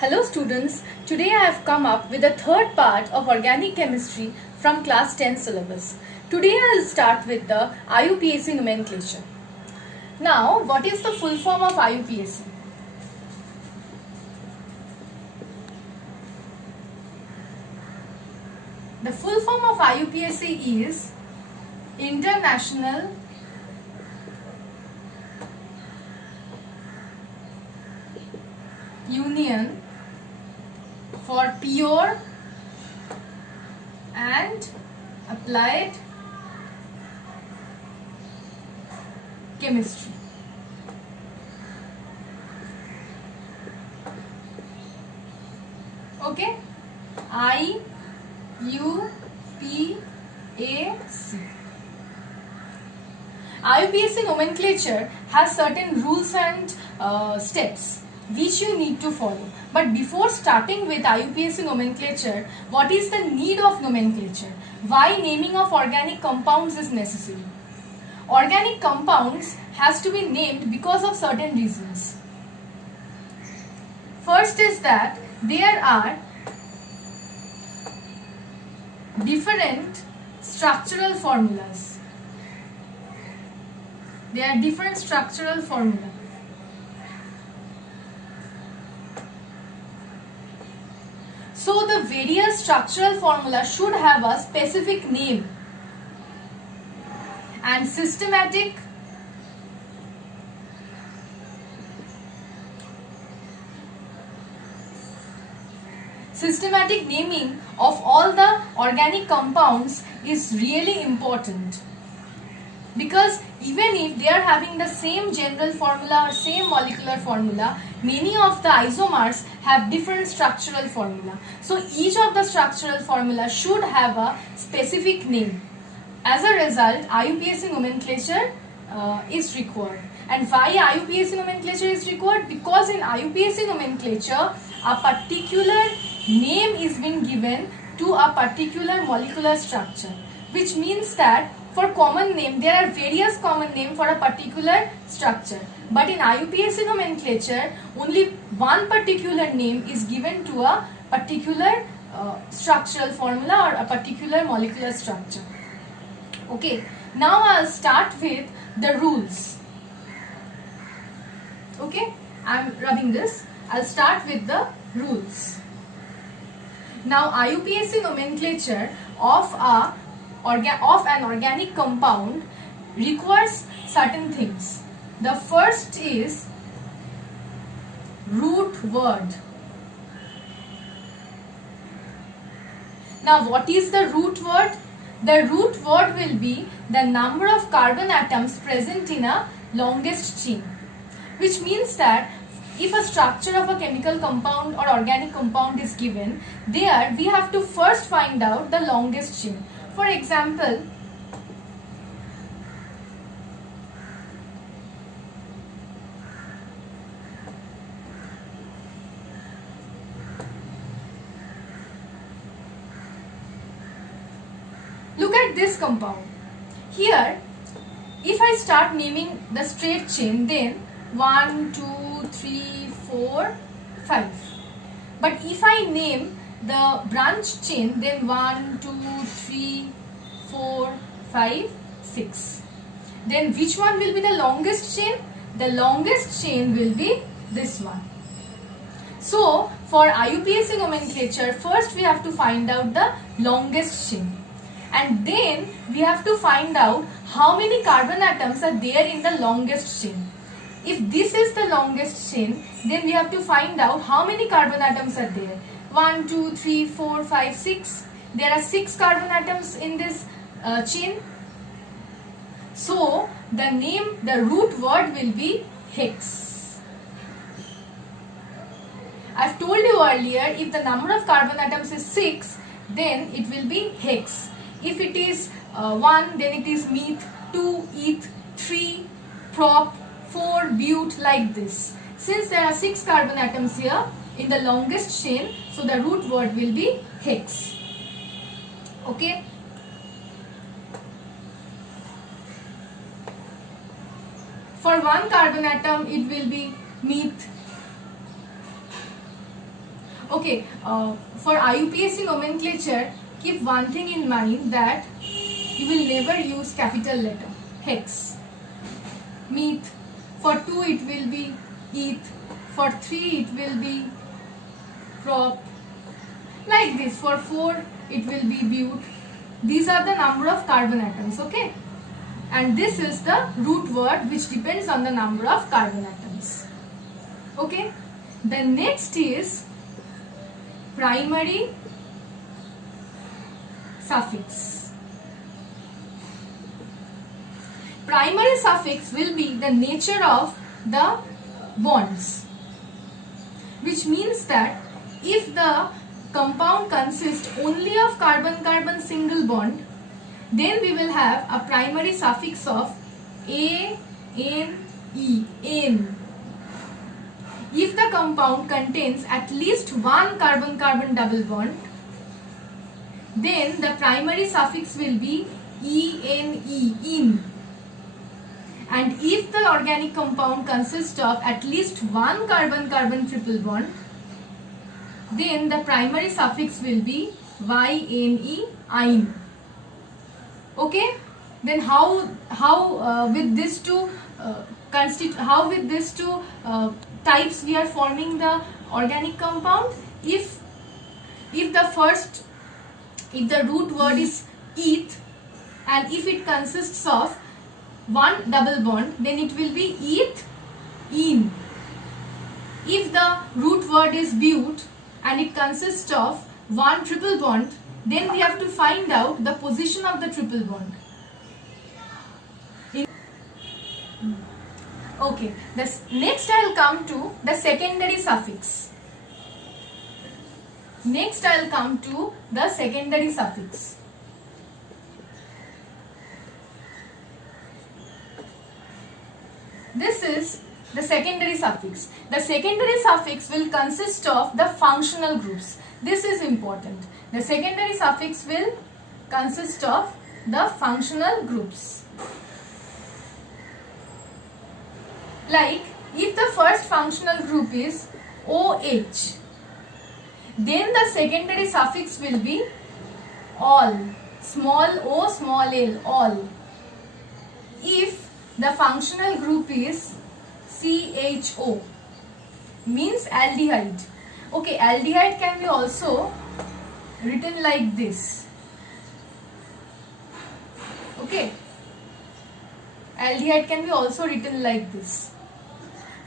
Hello students, today I have come up with the third part of organic chemistry from class 10 syllabus. Today I will start with the IUPAC nomenclature. Now, what is the full form of IUPAC? The full form of IUPAC is International Union for Pure and Applied Chemistry. Okay, IUPAC. IUPAC nomenclature has certain rules and steps which you need to follow. But before starting with IUPAC nomenclature, what is the need of nomenclature? Why naming of organic compounds is necessary? Organic compounds has to be named because of certain reasons. First is that there are different structural formulas. There are different structural formulas. So the various structural formula should have a specific name and systematic naming of all the organic compounds is really important, because even if they are having the same general formula or same molecular formula, many of the isomers have different structural formula. So each of the structural formula should have a specific name. As a result, IUPAC nomenclature is required. And why IUPAC nomenclature is required? Because in IUPAC nomenclature, a particular name is being given to a particular molecular structure, which means that for common name, there are various common names for a particular structure. But in IUPAC nomenclature, only one particular name is given to a particular structural formula or a particular molecular structure. Okay, now I'll start with the rules. Okay, I'm rubbing this. I'll start with the rules. Now, IUPAC nomenclature of an organic compound requires certain things. The first is root word. Now, what is the root word? The root word will be the number of carbon atoms present in a longest chain, which means that if a structure of a chemical compound or organic compound is given, there we have to first find out the longest chain. For example, look at this compound. Here, if I start naming the straight chain, then 1, 2, 3, 4, 5. But if I name the branch chain, then 1, 2, 3, 4, 5, 6. Then which one will be the longest chain? The longest chain will be this one. So for IUPAC nomenclature, first we have to find out the longest chain. And then we have to find out how many carbon atoms are there in the longest chain. If this is the longest chain, then we have to find out how many carbon atoms are there. 1, 2, 3, 4, 5, 6. There are 6 carbon atoms in this chain. So the root word will be hex. I've told you earlier, if the number of carbon atoms is 6, then it will be hex. If it is 1, then it is meth, 2, eth, 3, prop, 4, bute, like this. Since there are 6 carbon atoms here in the longest chain, so the root word will be hex. Okay. For 1 carbon atom, it will be meth. Okay, for IUPAC nomenclature, keep one thing in mind, that you will never use capital letter, hex. Meet, for 2 it will be eth, for 3 it will be prop, like this. For 4 it will be but. These are the number of carbon atoms, okay? And this is the root word which depends on the number of carbon atoms. Okay? The next is primary suffix. Primary suffix will be the nature of the bonds, which means that if the compound consists only of carbon-carbon single bond, then we will have a primary suffix of A, N, E, N. If the compound contains at least one carbon-carbon double bond, then the primary suffix will be ENE, in. And if the organic compound consists of at least one carbon-carbon triple bond, then the primary suffix will be YNE, ine. Okay? Then how with these two types we are forming the organic compound? If the root word is eth, and if it consists of one double bond, then it will be eth, ene. If the root word is but and it consists of one triple bond, then we have to find out the position of the triple bond. Okay, next I will come to the secondary suffix. Next I will come to the secondary suffix. This is the secondary suffix. The secondary suffix will consist of the functional groups. This is important. The secondary suffix will consist of the functional groups. Like, if the first functional group is OH, then the secondary suffix will be all, small o, small l, all. If the functional group is CHO, means aldehyde. Okay, aldehyde can be also written like this. Okay, aldehyde can be also written like this.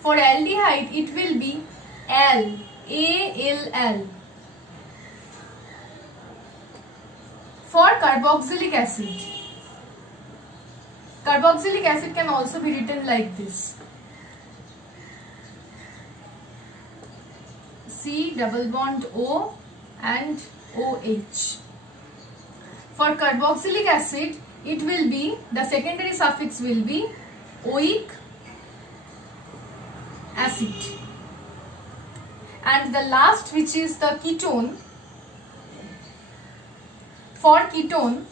For aldehyde, it will be Al, ALL. For carboxylic acid, carboxylic acid can also be written like this. C double bond O and OH. For carboxylic acid, it will be, the secondary suffix will be oic acid. And the last, which is the ketone, for ketone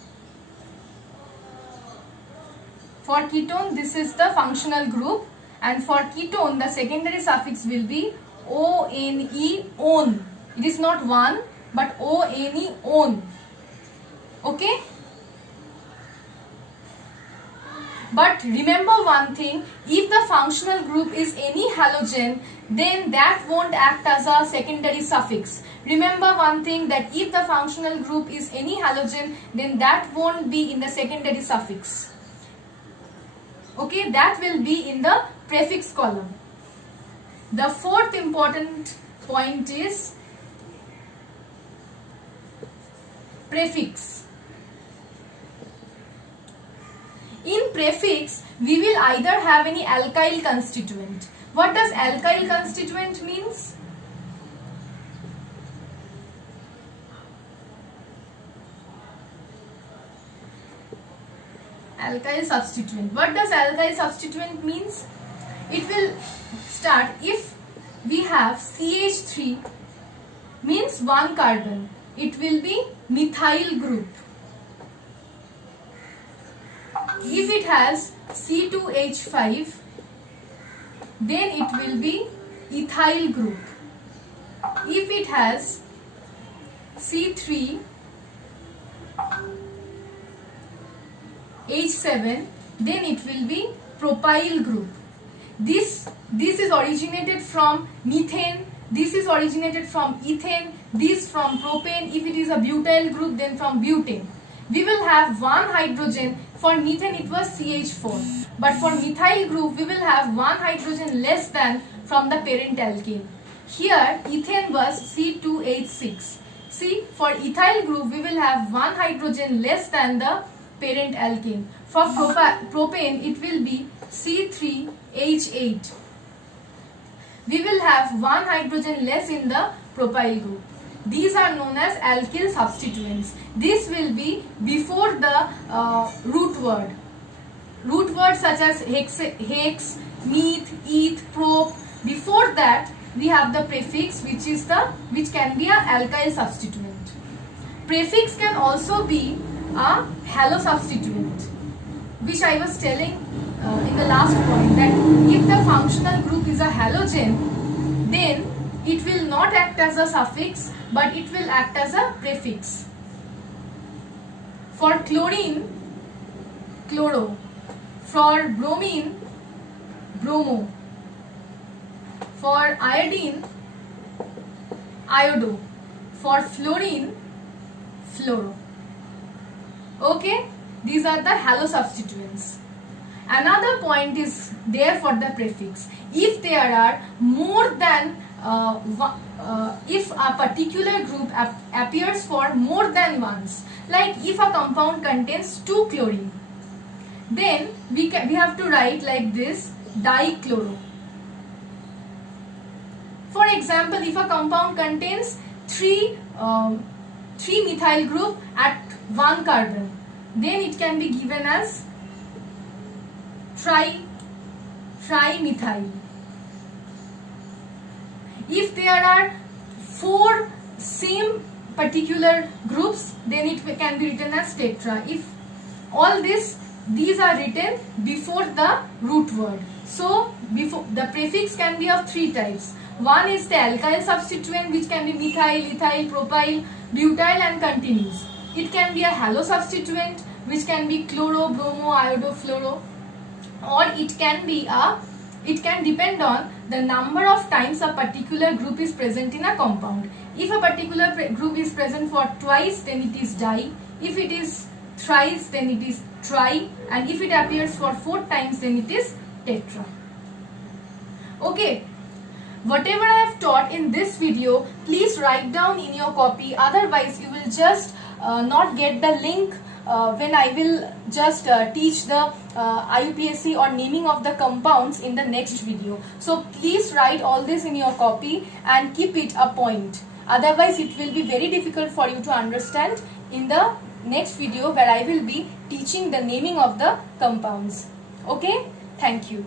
this is the functional group, and for ketone the secondary suffix will be ONE, on. It is not one but ONE, on. Okay? But remember one thing, if the functional group is any halogen, then that won't act as a secondary suffix. Remember one thing, that if the functional group is any halogen, then that won't be in the secondary suffix. Okay, that will be in the prefix column. The fourth important point is prefix. In prefix, we will either have any alkyl constituent. What does alkyl constituent means? Alkyl substituent. What does alkyl substituent means? It will start, if we have CH3 means one carbon, it will be methyl group. If it has C2H5, then it will be ethyl group. if it has C3H7, then it will be propyl group. This is originated from methane, this is originated from ethane, this from propane. If it is a butyl group, then from butane. We will have one hydrogen. For methane it was CH4, but for methyl group we will have one hydrogen less than from the parent alkane. Here ethane was C2H6. See, for ethyl group we will have one hydrogen less than the parent alkane. For propane it will be C3H8. We will have one hydrogen less in the propyl group. These are known as alkyl substituents. This will be before the root word. Root words such as hex, meth, eth, prop. Before that we have the prefix, which can be a alkyl substituent. Prefix can also be a halo substituent, which I was telling in the last point, that if the functional group is a halogen, then it will not act as a suffix, but it will act as a prefix. For chlorine, chloro. For bromine, bromo. For iodine, iodo. For fluorine, fluoro. Okay, these are the halo substituents. Another point is there for the prefix. If there are more than if a particular group appears for more than once, like if a compound contains 2 chlorine, then we have to write like this, dichloro. For example, if a compound contains 3 methyl group at 1 carbon, then it can be given as trimethyl. If there are 4 same particular groups, then it can be written as tetra. If all these are written before the root word. So before the prefix can be of 3 types. One is the alkyl substituent, which can be methyl, ethyl, propyl, butyl, and continues. It can be a halo substituent, which can be chloro, bromo, iodo, fluoro, or it can depend on the number of times a particular group is present in a compound. If a particular group is present for twice, then it is di. If it is thrice, then it is tri, and if it appears for 4 times, then it is tetra. Okay, whatever I have taught in this video, please write down in your copy, otherwise you will just not get the link when I will just teach the IUPAC or naming of the compounds in the next video. So please write all this in your copy and keep it a point. Otherwise it will be very difficult for you to understand in the next video, where I will be teaching the naming of the compounds. Okay, thank you.